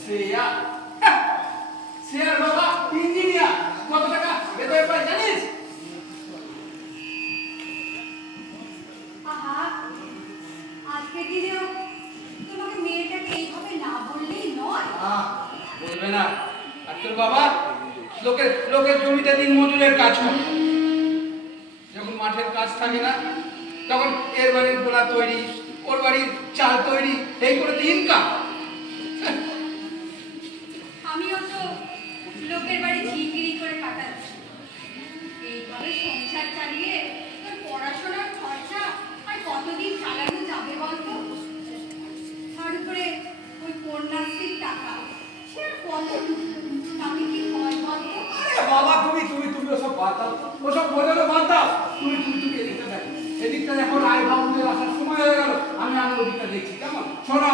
শ্রেয়া। হ্যাঁ, শ্রেয়ার বাবা ইঞ্জিনিয়ার। কত টাকা বেতন পায় জানিস? না। আর তোর বাবা লোকের লোকের জমিতে দিন মজুরের কাজ করে। যখন মাঠের কাজ থাকে না, তখন এর বাড়ির গোলা তৈরি, ওর বাড়ির চাল তৈরি, এই করে ইনকাম আমি দেখছি কেমন? শোনো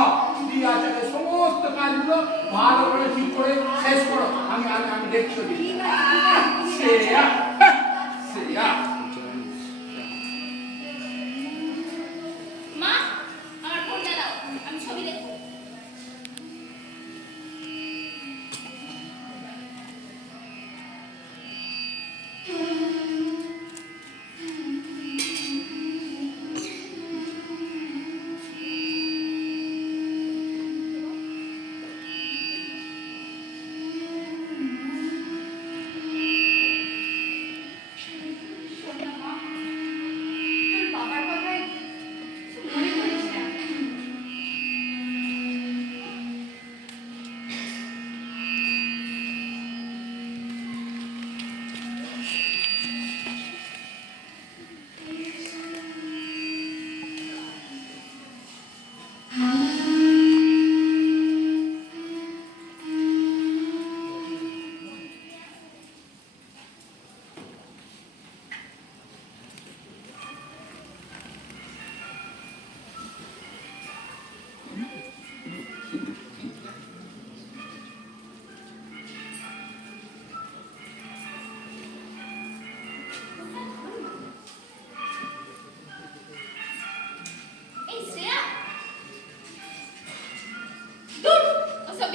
দি আচারে সমস্ত কাজগুলো ভালো করে ঠিক করে শেষ করো। আমি আমি দেখছি শ্রেয়া হ্যাঁ, শ্রেয়া।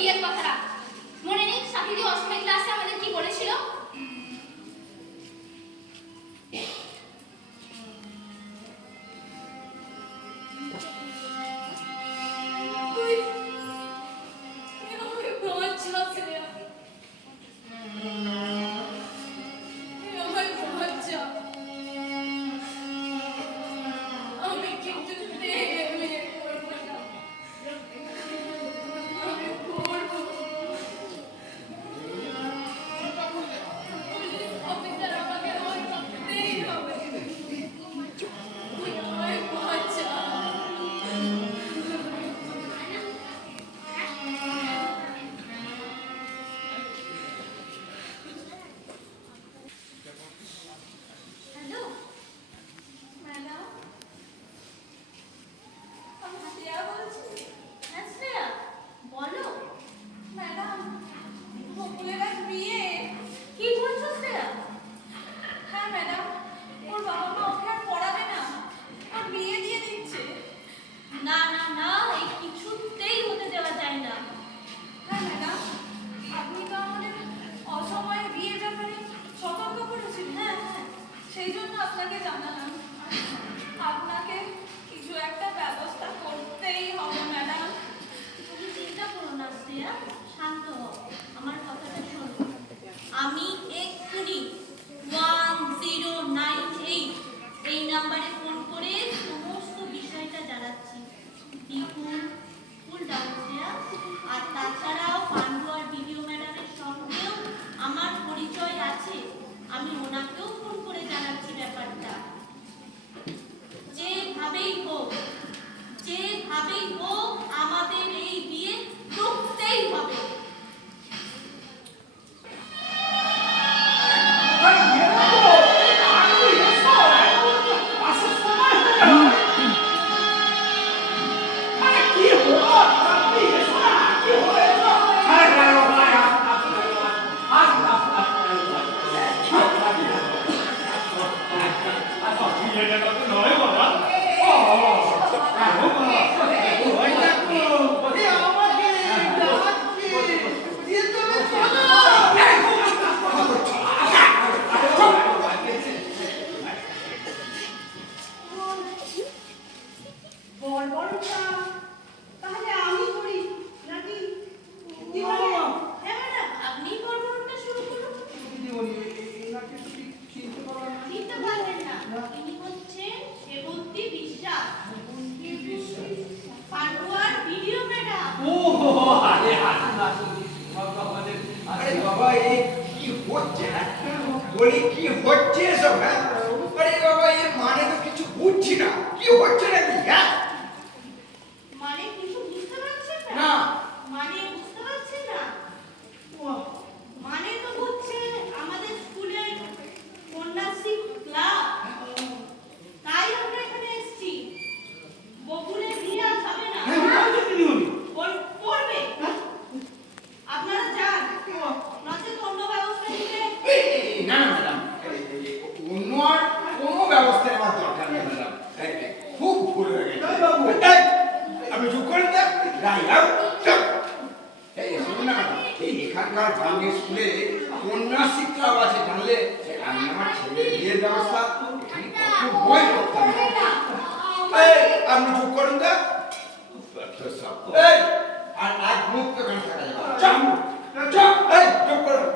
বিয়ের কথা মনে নেই? সাথীদি অষ্টমের ক্লাসে আমাদের কি বলেছিল? তুই Ja. बाबा ये की होच्छे ना बोली की होच्छे सब, है? पर बाबा, ये माने तो किचु बूझी ना, की होच्छे ना दिया আমি চুপ জানলে আমি আমার ছেলে বিয়ের ব্যবস্থা এখানে কত বই করতাম করুন না এই আর এক মুখ কেন থাকা যাবে চুপ চুপ এই চুপ করুন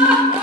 감사합니다.